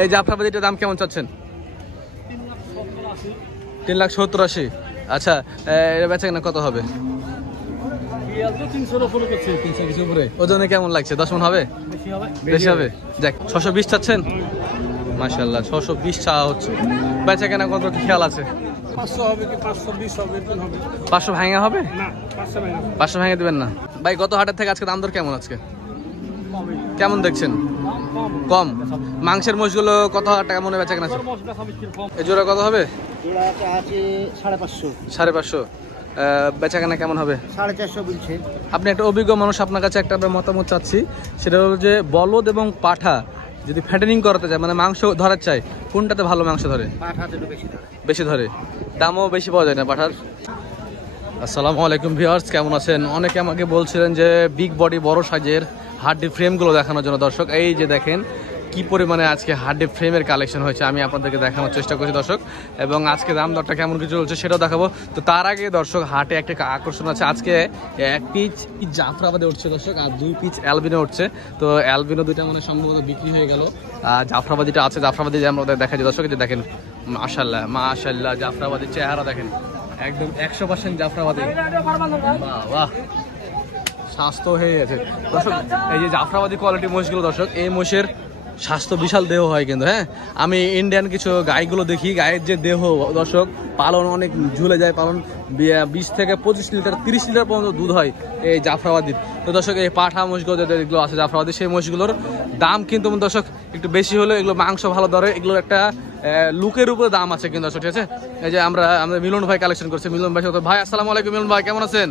এই জাফরাবাদিটার দাম কেমন চাচ্ছেন? 3,70,80। আচ্ছা, এটা বেচা কেনা কত হবে? 300 কিছু উপরে। ওজনে কেমন লাগছে? 10 মণ হবে? বেশি হবে। দেখ 620 চাচ্ছেন? মাশাআল্লাহ 620 চাওয়া হচ্ছে। বেচা কেনা কত কি খেয়াল আছে? 500 হবে কি 520 হবে, 500 ভাঙা হবে না 500 ভাঙা 500 ভাঙা দিবেন না ভাই? গত হাটের থেকে আজকে দাম দর কেমন? আজকে কেমন দেখছেন? কম। মাংসের মোষগুলো কত টাকা মনে বেচা কেনা আছে? এই জোড়া কত হবে? জোড়াটা আছে 550 550। বেচা কেনা কেমন হবে? 450 বলছে। আপনি একটা অভিজ্ঞ মানুষ, আপনার কাছে একটা মতামত চাচ্ছি, সেটা হলো যে বলদ এবং পাঠা যদি ফ্যাটেনিং করাতে চায়, মানে মাংস ধরার চাই, কোনটাতে ভালো মাংস ধরে? পাঠাতে একটু বেশি ধরে। বেশি ধরে। দামও বেশি পাওয়া যায় না পাঠার। আসসালামু আলাইকুম ভিউয়ার্স, কেমন আছেন? অনেকে আমাকে বলছিলেন যে বিগ বডি বড় সাইজের হাড্ডি ফ্রেমগুলো দেখানোর জন্য। দর্শক এই যে দেখেন কি পরিমাণে আজকে হাড্ডি ফ্রেমের কালেকশন হয়েছে, আমি আপনাদেরকে দেখানোর চেষ্টা করছি দর্শক, এবং আজকে দাম দরটা কেমন কিছু চলছে সেটাও দেখাবো। তো তার আগে দর্শক হাটে একটা আকর্ষণ আছে। আজকে 1 পিস জাফরাবাদে উঠছে দর্শক, আর 2 পিস অ্যালবিনো উঠছে। তো অ্যালবিনো দুইটা মানে সম্ভবত বিক্রি হয়ে গেল, আর জাফরাবাদিটা আছে। জাফরাবাদি যে আমরা দেখাচ্ছি দর্শক, যে দেখেন মাশাআল্লাহ মাশাআল্লাহ জাফরাবাদির চেহারা দেখেন, একদম 100% জাফরাবাদি। বাহ বাহ, স্বাস্থ্য হয়ে গেছে দর্শক। এই যে জাফরাবাদি কোয়ালিটি মোষগুলো দর্শক, এই মোষের স্বাস্থ্য বিশাল দেহ হয় কিন্তু। হ্যাঁ, আমি ইন্ডিয়ান কিছু গাইগুলো দেখি, গায়ের যে দেহ দর্শক, পালন অনেক ঝুলে যায়, পালন 20 থেকে 25 লিটার 30 লিটার পর্যন্ত দুধ হয় এই জাফরাবাদির। তো দর্শক এই পাঠা মোষগুলো যেগুলো আছে জাফরাবাদি, সেই মোষগুলোর দাম কিন্তু দর্শক একটু বেশি হলে এগুলো মাংস ভালো ধরে, এগুলোর একটা লুকের উপরে দাম আছে কিন্তু দর্শক, ঠিক আছে? এই যে আমাদের মিলন ভাই কালেকশন করছে। মিলন ভাই ভাই আসসালামু আলাইকুম। মিলন ভাই কেমন আছেন?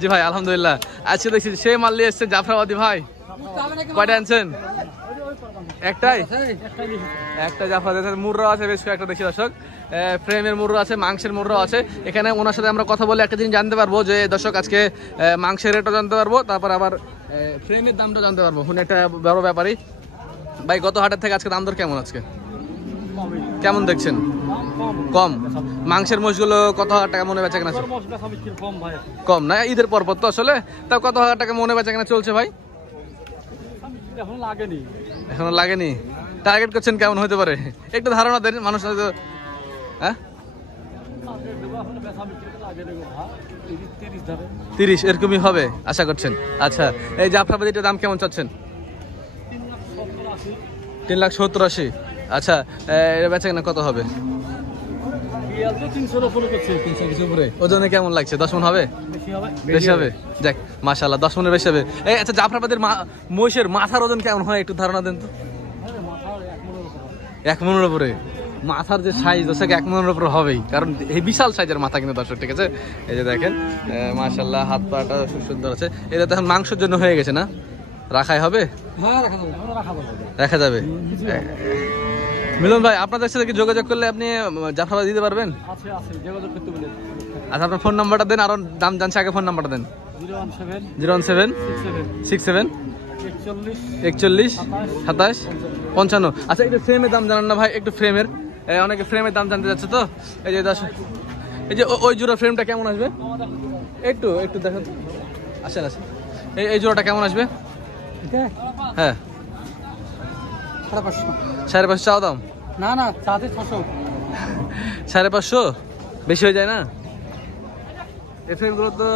জি ভাই আলহামদুলিল্লাহ। আজকে দেখছি সে মাল নিয়ে এসছেন জাফরাবাদি ভাই, কয়টা আনছেন? একটাই? একটা জাফরাবাদি মুররা আছে বেশ কয়েকটা দেখছি দর্শক, ফ্রেমের মুররা আছে, মাংসের মুররা আছে। এখানে ওনার সাথে আমরা কথা বলে একটা জিনিস জানতে পারবো যে দর্শক আজকে মাংসের রেটও জানতে পারবো, তারপর আবার ফ্রেমের দামটা জানতে পারবো। উনি একটা বড় ব্যাপারই। ভাই গত হাটের থেকে আজকে দাম দর কেমন? আজকে কেমন দেখছেন? কম। মাংসের মোষগুলো কত হাজার টাকা মনে বেচা কেনা? কম না, ঈদের পর তো আসলে। তাও কত হাজার টাকা মনে বেচা কেনা চলছে ভাই? এখনো লাগেনি। টার্গেট করছেন কেমন হতে পারে? একটু ধারণা দেন, মানুষ হয়তো। হ্যাঁ 30 এরকমই হবে আশা করছেন? আচ্ছা, এই জাফরাবাদিটার দাম কেমন চাচ্ছেন? 3,70,80। আচ্ছা, এটা বেচা কেনা কত হবে? 300 কিছু উপরে। ওজনে কেমন লাগছে? 10 মণ হবে? বেশি হবে। দেখ মাশাআল্লাহ 10 মণের বেশি হবে। এই আচ্ছা, জাফরাবাদের মহিষের মাথার ওজন কেমন হয় একটু ধারণা দেন তো। 1 মণের উপরে। মাথার যে সাইজ দর্শক 1 মণের উপরে হবেই, কারণ এই বিশাল সাইজের মাথা কিন্তু দর্শক, ঠিক আছে? এই যে দেখেন মাশাআল্লাহ হাত পাটা খুব সুন্দর আছে। এটা তো এখন মাংসের জন্য হয়ে গেছে না? রাখাই হবে? হ্যাঁ রাখা যাবে। মিলন ভাই আপনাদের সাথে কি যোগাযোগ করলে আপনি জাফরাবাদ দিতে পারবেন? আচ্ছা, আপনার ফোন নাম্বারটা দেন, আরো দাম জানছে আগে ফোন নাম্বারটা দেন। 01767 41 27 55। আচ্ছা, একটু ফ্রেমের দাম জানান না ভাই, একটু ফ্রেমের, অনেকে ফ্রেমের দাম জানতে যাচ্ছে তো। এই যে এই যে ওই জোড়া ফ্রেমটা কেমন আসবে একটু একটু দেখেন। আসেন আসেন, এই জোড়াটা কেমন আসবে? হ্যাঁ 550 চাও দাম? না না, 650। 550 বেশি হয়ে যায় না? এই ফ্রেমগুলো তো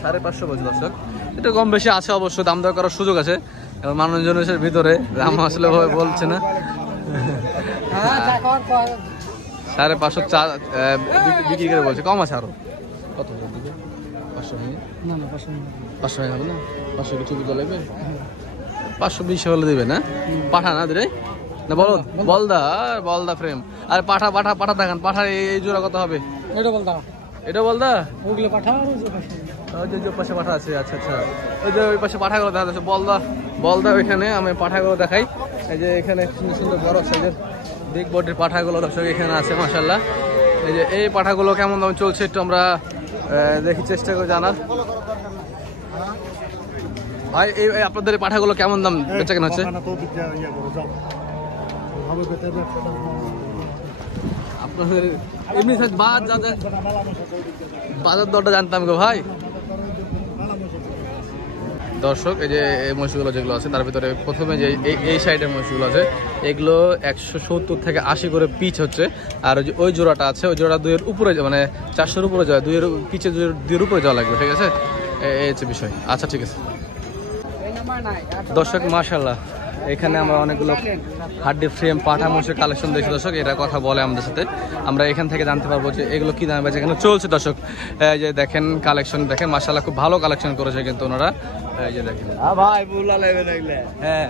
550 বলছে দর্শক, এটা কম বেশি আছে অবশ্য, দাম দর করার সুযোগ আছে। এবং মানুষজনের ভিতরে দাম আসলে বলছে না। 550 চা বিক্রি করে বলছে, কম আছে আরো। কত 500 হয়নি? না না 500 হয়ে যাবে না? 500 কিছু বুঝতে লাগবে। 520 হলে দেবে না? পাঠা না দিলে না, বলদা ফ্রেম। আর পাঠা দেখান, পাঠা এই জোড়া কত হবে? এটা বলদা ওগুলো পাঠা, ওই যে পাশে পাঠা আছে। আচ্ছা আচ্ছা, ওই যে ওই পাশে পাঠাগুলো দেখা যাচ্ছে। বলদা ওইখানে আমি পাঠাগুলো দেখাই। এই যে এখানে সুন্দর সুন্দর বড় সাইজের বিগ বডির পাঠাগুলো দর্শক এখানে আছে মাশাআল্লাহ। এই যে এই পাঠাগুলো কেমন দাম চলছে একটু আমরা দেখি, চেষ্টা করে জানার। ভাই এই আপনাদের পাঠাগুলো কেমন দাম বেচা কেনা হচ্ছে? আপনাদের এমনি বাজার দরটা জানতাম গো ভাই। দর্শক, এই যে এই মহিষগুলো যেগুলো আছে তার ভিতরে প্রথমে যে এই সাইডের মহিষগুলো আছে এগুলো 170 থেকে 80 করে পিচ হচ্ছে। আর ওই জোড়াটা আছে, ওই জোড়া 2-এর উপরে মানে 400-এর উপরে যায়, 2-এর পিচে 2-এর উপরে যাওয়া লাগবে, ঠিক আছে? এই হচ্ছে বিষয়। আচ্ছা ঠিক আছে দর্শক, মাশাআল্লাহ এখানে আমরা অনেকগুলো হাড্ডি ফ্রেম পাঠা মোষের কালেকশন দেখছি দর্শক। এটা কথা বলে আমাদের সাথে, আমরা এখান থেকে জানতে পারবো যে এগুলো কি দামে বেচে এখানে চলছে দর্শক। এই যে দেখেন কালেকশন দেখেন, মাশাআল্লাহ খুব ভালো কালেকশন করেছে কিন্তু ওনারা। এই যে দেখেন হ্যাঁ,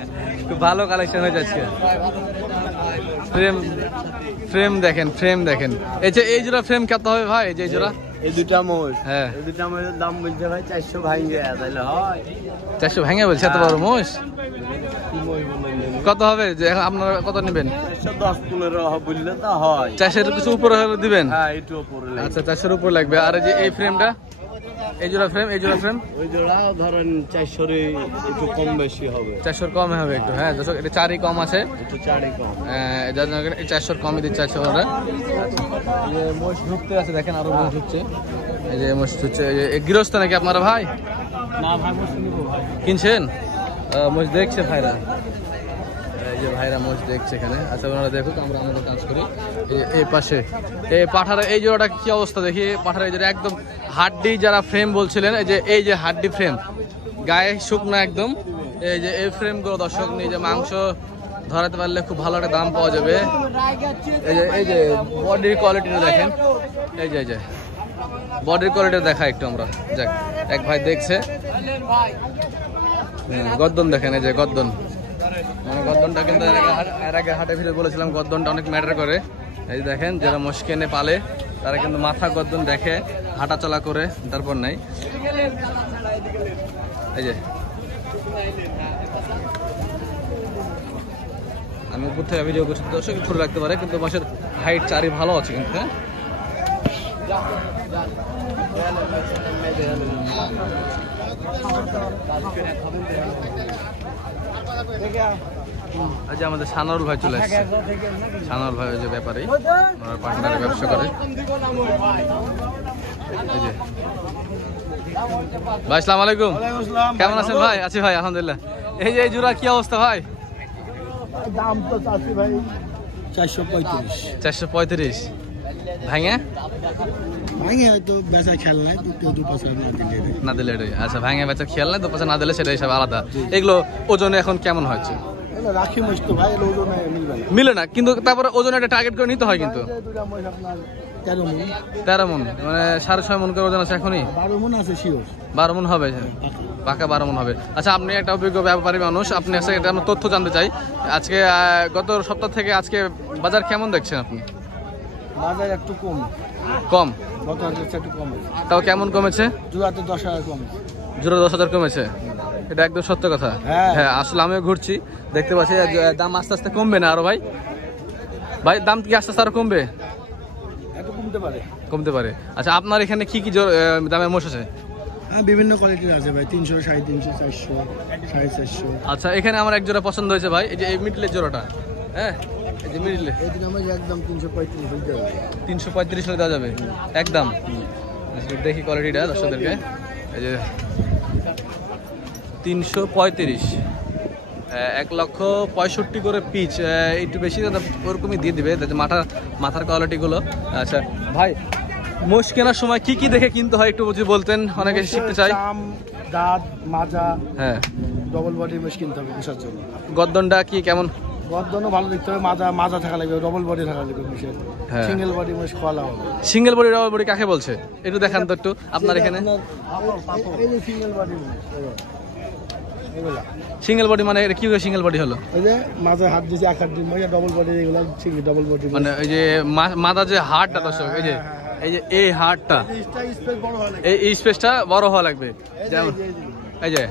খুব ভালো কালেকশন হয়ে যাচ্ছে। ফ্রেম দেখেন, ফ্রেম দেখেন। এই জোড়া ফ্রেম কত হবে ভাই? এই যে জোড়া এই দুটা মোষ, হ্যাঁ এই দুটা মোষের দাম বলছে ভাই 400 ভাঙে, তাইলে হয় 400 ভেঙে বলছে? এত বড় মোষ কত হবে? যে এখন আপনারা কত নেবেন? 410-15 বললে তা হয়। 400-এর কিছু উপরে হলে দিবেন? হ্যাঁ, একটু উপরে লাগবে। আচ্ছা 400-এর উপর লাগবে। আর এই যে এই ফ্রেমটা, এই জোড়া ফ্রেম, এই জোড়া ফ্রেম ওই জোড়াও ধরেন 400 একটু কম বেশি হবে। 400-এর কমে হবে একটু। হ্যাঁ দর্শক, এটা 4ই কম আছে, একটু চাড়ি কম। যার জন্য 400-এর কমই দিচ্ছে আছে ওরা। এই যে মোষ ঢুকতে আছে দেখেন, আরো মোষ ঢুকছে। এই যে মোষ ঢুকছে। এই যে গৃহস্থ নাকি আপনারা ভাই? না ভাই, মোষ নিব ভাই। কিনছেন? মোষ দেখছে ভাইরা, এই যে ভাইরা মোষ দেখছে এখানে। আচ্ছা ওনারা দেখুক, আমরা আমাদের কাজ করি। এই পাশে এই পাঠার এই জোড়াটা কি অবস্থা দেখি। পাঠার এই জোড়া একদম হাড্ডি, যারা ফ্রেম বলছিলেন এই যে হাড্ডি ফ্রেম, গায়ে শুকনো একদম। এই যে এই ফ্রেমগুলো দর্শক নিয়ে যে মাংস ধরাতে পারলে খুব ভালো একটা দাম পাওয়া যাবে। এই যে বডির কোয়ালিটিটা দেখেন, এই যে বডির কোয়ালিটিটা দেখা একটু আমরা। যাক, এক ভাই দেখছে। গদ্দন দেখেন, এই যে গদ্দন, মানে গদ্দনটা কিন্তু এর আগে হাটে ফিরে বলেছিলাম গদ্দনটা অনেক ম্যাটার করে। এই যে দেখেন, যারা মোষ কেনে পালে তারা কিন্তু মাথা গদ্দন দেখে হাঁটা চলা করে, তারপর নাই। এই যে আমি উপর থেকে ভিডিও করছি দর্শক, ছোট লাগতে পারে কিন্তু মোষের হাইট চারি ভালো আছে কিন্তু। হ্যাঁ আচ্ছা, আমাদের সানারুল ভাই চলে আসছে। সানারুল ভাই যে ব্যাপারী, ওনার পার্টনারে ব্যবসা করে। ভাই আসসালামু আলাইকুম, কেমন আছেন ভাই? আছি ভাই আলহামদুলিল্লাহ। এই যে এই জোড়া কি অবস্থা ভাই? দাম তো চাচ্ছি ভাই 435। 435 ভাঙে ভাঙে হয়তো বেচা খেয়াল নাই, দু পয়সা না দিলে এটাই। আচ্ছা, ভাঙে বেচা খেয়াল নাই, 2 পয়সা না দিলে সেটা হিসাব আলাদা। এগুলো ওজনে এখন কেমন হচ্ছে? রাখি মোষ তো ভাই ওজনে মিলবে না। মিলে না, কিন্তু তারপরে ওজনে একটা টার্গেট করে নিতে হয় কিন্তু। দুটা মোষ আপনার 13 মণ। 13 মণ মানে 6.5 মণ করে ওজন আছে এখনই? 12 মণ আছে শিওর। 12 মণ হবে, পাকা 12 মণ হবে। আচ্ছা, আপনি একটা অভিজ্ঞ ব্যাপারী মানুষ, আপনি আজকে এটা আমরা তথ্য জানতে চাই। আজকে গত সপ্তাহ থেকে আজকে বাজার কেমন দেখছেন আপনি? বাজার একটু কম। কম? গত হাজার একটু কম। তাও কেমন কমেছে? জোড়াতে 10,000 কম। জোড়া 10,000 কমেছে? এটা একদম সত্য কথা। হ্যাঁ, আসলে আমিও ঘুরছি, দেখতে পাচ্ছি দাম আস্তে আস্তে কমবে না আরো ভাই? ভাই দাম কি আস্তে আস্তে আরো কমবে? একটু কমতে পারে। কমতে পারে। আচ্ছা, আপনার এখানে কি কি দামের মোষ আছে? হ্যাঁ, বিভিন্ন কোয়ালিটির আছে ভাই, 300, 350, 400, 450। আচ্ছা, এখানে আমার এক জোড়া পছন্দ হয়েছে ভাই, এই যে এই মিডলের জোড়াটা। হ্যাঁ, এই যে মিডলে এই দিন আমার একদম 335 হইতে হবে। 335 হলে দেওয়া যাবে একদম? দেখি কোয়ালিটিটা দর্শকদেরকে। এই যে 335, 1,65,000 করে পিচ, একটু বেশি ওরকমই দিয়ে দিবে মাথার কোয়ালিটিগুলো। আচ্ছা ভাই, মোষ কেনার সময় কি কি দেখে কিনতে হয় একটু যদি বলতেন, অনেকে শিখতে চাই। দাঁত, মাজা, হ্যাঁ, ডবল বডি মোষ কিনতে হবে পোষার জন্য। গদ্দনটা কি কেমন? গর্দনও ভালো দেখতে হবে, মাজা থাকা লাগবে, ডবল বডি থাকা লাগবে মোষের। হ্যাঁ, সিঙ্গেল বডি মোষ খোলা হবে। সিঙ্গেল বডি ডবল বডি কাকে বলছে একটু দেখান তো একটু আপনার এখানে। এই যে সিঙ্গেল বডি মোষ, এগুলা সিঙ্গেল বডি মানে এটা কি সিঙ্গেল বডি হলো? এই যে মাঝে হাত দিয়েছে, এক হাত দিয়ে মোষ, ডবল বডি এগুলা সিঙ্গেল ডবল বডি। মানে ওই যে মাথা যে হাড়টা দর্শক, এই যে এই হাড়টা, এই স্পেসটা বড় হওয়া লাগবে। যেমন এই যে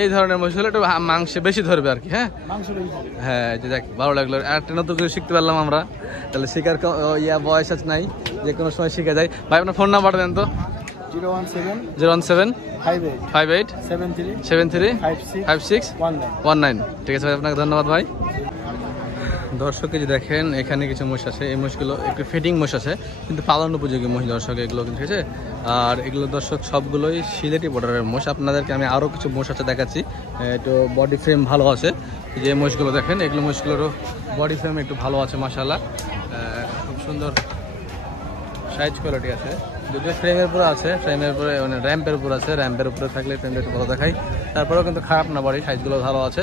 এই ধরনের মোষ হলে একটু মাংস বেশি ধরবে আর কি। হ্যাঁ হ্যাঁ, যে দেখ ভালো লাগলো, আর একটা নতুন কিছু শিখতে পারলাম আমরা। তাহলে শেখার বয়স আছে নাই, যে কোনো সময় শিখে যায়। ভাই আপনার ফোন নাম্বারটা দেন তো। 017 58 73 56 19। ঠিক আছে ভাই, আপনাকে ধন্যবাদ ভাই। দর্শক এই যে দেখেন এখানে কিছু মোষ আছে, এই মোষগুলো একটু ফিডিং মোষ আছে কিন্তু পালন উপযোগী মোষ দর্শক এগুলো, ঠিক আছে। আর এগুলো দর্শক সবগুলোই সিলেটি বর্ডারের মোষ। আপনাদেরকে আমি আরও কিছু মোষ আছে দেখাচ্ছি, একটু বডি ফ্রেম ভালো আছে। যে মোষগুলো দেখেন এগুলো মোষগুলোরও বডি ফ্রেম একটু ভালো আছে মাশাআল্লাহ, খুব সুন্দর সাইজ কোয়ালিটি আছে। যদিও ফ্রেমের উপরে আছে, ফ্রেমের উপরে মানে র্যাম্পের উপর আছে, র্যাম্পের উপরে থাকলে ফ্রেমটা একটু ভালো দেখায়, তারপরেও কিন্তু খারাপ না, বডি সাইজগুলো ভালো আছে।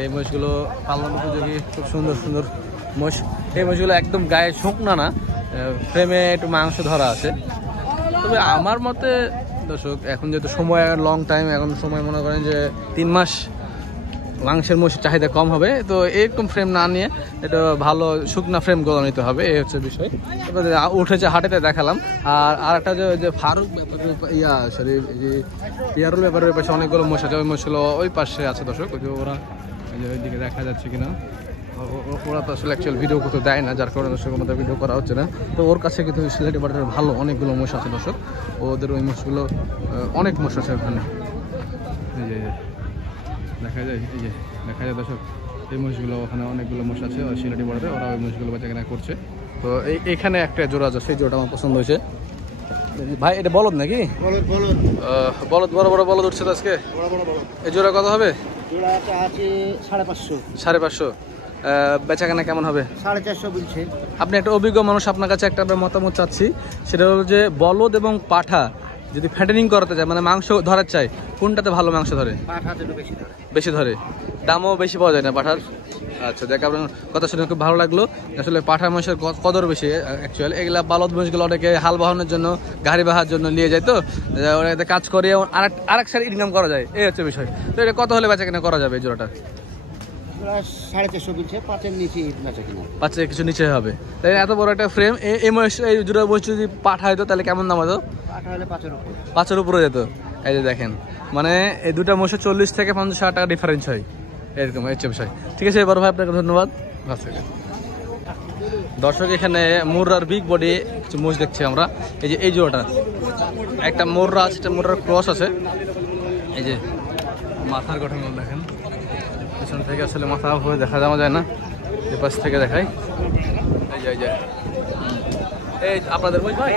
এই মোষগুলো পালন উপযোগী, খুব সুন্দর সুন্দর মোষ। এই মোষগুলো একদম গায়ে শুকনা না, ফ্রেমে একটু মাংস ধরা আছে। তবে আমার মতে দর্শক এখন যেহেতু সময় লং টাইম, এখন সময় মনে করেন যে 3 মাস, মাংসের মোষের চাহিদা কম হবে, তো এরকম ফ্রেম না নিয়ে এটা ভালো শুকনা ফ্রেমগুলো নিতে হবে, এই হচ্ছে বিষয়। এবার উঠেছে হাটেতে দেখালাম। আর একটা যে ফারুক পিয়ারুল ব্যাপারের পাশে অনেকগুলো মোষ আছে, ওই মোষগুলো ওই পাশে আছে দর্শক, ওই যে ওরা ওইদিকে দেখা যাচ্ছে কিনা, ওরা তো আসলে অ্যাকচুয়াল ভিডিও করতে দেয় না, যার কারণে দর্শক আমাদের ভিডিও করা হচ্ছে না। তো ওর কাছে কিন্তু সিলেটি বর্ডারের ভালো অনেকগুলো মোষ আছে দর্শক, ওদের ওই মোষগুলো অনেক মোষ আছে ওখানে, এই যে দেখা যায়, এই যে দেখা যায় দর্শক এই মোষগুলো, ওখানে অনেকগুলো মোষ আছে ওই সিলেটি বর্ডারে, ওরা ওই মোষগুলো বেচাকেনা করছে। তো এইখানে একটা জোড়া আছে, সেই জোড়াটা আমার পছন্দ হয়েছে ভাই। এটা বলদ নাকি? বলদ, বড় বড় বলদ উঠছে তো আজকে। এই জোড়া কত হবে? জোড়াটা আছে 550। 550। বেচাকেনা কেমন হবে? 450 বলছে। আপনি একটা অভিজ্ঞ মানুষ, আপনার কাছে একটা মতামত চাচ্ছি, সেটা হলো যে বলদ এবং পাঠা যদি ফ্যাটেনিং করাতে চায়, মানে মাংস ধরার চাই, কোনটাতে ভালো মাংস ধরে? পাঠাতে বেশি ধরে। বেশি ধরে, দামও বেশি পাওয়া যায় না পাঠার। আচ্ছা দেখ, আপনার কথা শুনে খুব ভালো লাগলো। আসলে পাঠা মহিষের কদর বেশি অ্যাকচুয়ালি। এগুলা বলদ মহিষগুলো অনেকে হাল বাহানোর জন্য, গাড়ি বাহার জন্য নিয়ে যায়, তো ওরা এতে কাজ করে আরেক সাইড ইনকাম করা যায়, এই হচ্ছে বিষয়। তো এটা কত হলে বেচা কেনা করা যাবে এই জোড়াটা? 450 বলছে, 5-এর নিচে বেচা কিনা। 5-এর কিছু নিচে হবে। তাই এত বড় একটা ফ্রেম, এই মহিষ, এই জোড়া মহিষ যদি পাঠা হইতো তাহলে কেমন দাম হতো? পাঠা হলে 5-এর উপর। 5-এর উপরে যেত। এই যে দেখেন, মানে এই দুটা মহিষের 40 থেকে 50 টাকা ডিফারেন্স হয়, এরকম হচ্ছে বিষয়। ঠিক আছে বড় ভাই, আপনাকে ধন্যবাদ। দর্শক এখানে মুর্রার বিগ বডি কিছু মোষ দেখছি আমরা। এই যে এই জোড়াটা, একটা মুর্রা আছে, একটা মুর্রার ক্রস আছে। এই যে মাথার গঠনগুলো দেখেন, পিছন থেকে আসলে মাথা হয়ে দেখা যাওয়া যায় না, এই পাশ থেকে দেখাই। এই যে এই যে এই আপনাদের মোষ ভাই,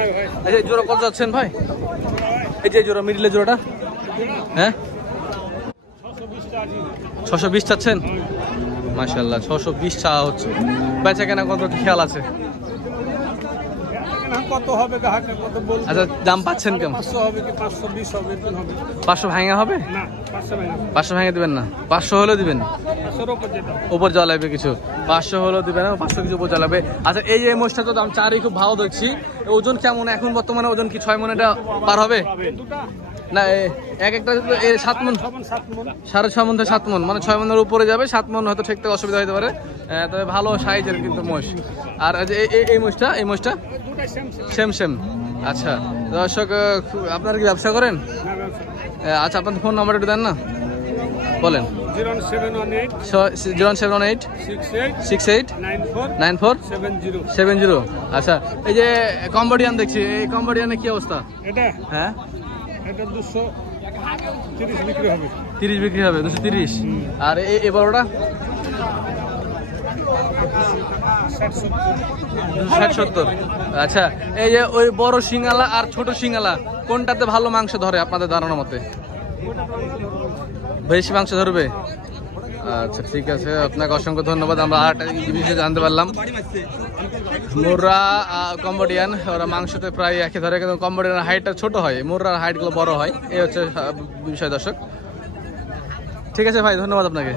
এই যে জোড়া কত যাচ্ছেন ভাই? এই যে জোড়া মিডিলের জোড়াটা, হ্যাঁ 620 চাচ্ছেন? মাশাআল্লাহ 620 চাওয়া হচ্ছে। বেচা কেনা কত খেয়াল আছে? কত হবে গ্রাহকের কত বলবো। আচ্ছা দাম পাচ্ছেন কেমন? 500 হবে কি 520 হবে, এরকম হবে। 500 ভাঙা হবে না 500 ভাঙা। 500 ভাঙা দিবেন না? 500 হলেও দিবেন? 500 উপর যেটা উপর যাওয়া লাগবে কিছু, 500 হলেও দিবেন না, 500 কিছু উপর যাওয়া লাগবে। আচ্ছা এই যে মোষটা তো দাম 4ই খুব ভালো দেখছি, ওজন কেমন এখন বর্তমানে? ওজন কি 6 মণ এটা পার হবে? দুটা না এক একটা 7 মণ, 6.5 মণ থেকে 7 মণ, মানে 6 মণের উপরে যাবে, 7 মণ হয়তো ঠেকতে অসুবিধা হতে পারে। তবে ভালো সাইজের কিন্তু মোষ। আর এই মোষটা, এই মোষটা সেম সেম। আচ্ছা দর্শক, আপনারা কি ব্যবসা করেন? আচ্ছা আপনার ফোন নাম্বারটা একটু দেন না, বলেন। 0718 68 94 70। আচ্ছা এই যে কম্বোডিয়ান দেখছি, এই কম্বোডিয়ানের কি অবস্থা? এটা হ্যাঁ এটা 230 বিক্রি হবে। 30 বিক্রি হবে, 230। আর এই বড়টা 60-70। আচ্ছা এই যে ওই বড় সিঙ্গালা আর ছোট সিঙ্গালা কোনটাতে ভালো মাংস ধরে আপনাদের ধারণা মতে? বেশি মাংস ধরবে। আচ্ছা ঠিক আছে, আপনাকে অসংখ্য ধন্যবাদ। আমরা আর একটা বিষয়ে জানতে পারলাম, মুর্রা কম্বোডিয়ান ওরা মাংসতে প্রায় একই ধরে, কিন্তু কম্বোডিয়ানের হাইটটা ছোট হয়, মুর্রার হাইটগুলো বড় হয়, এই হচ্ছে বিষয় দর্শক। ঠিক আছে ভাই, ধন্যবাদ আপনাকে।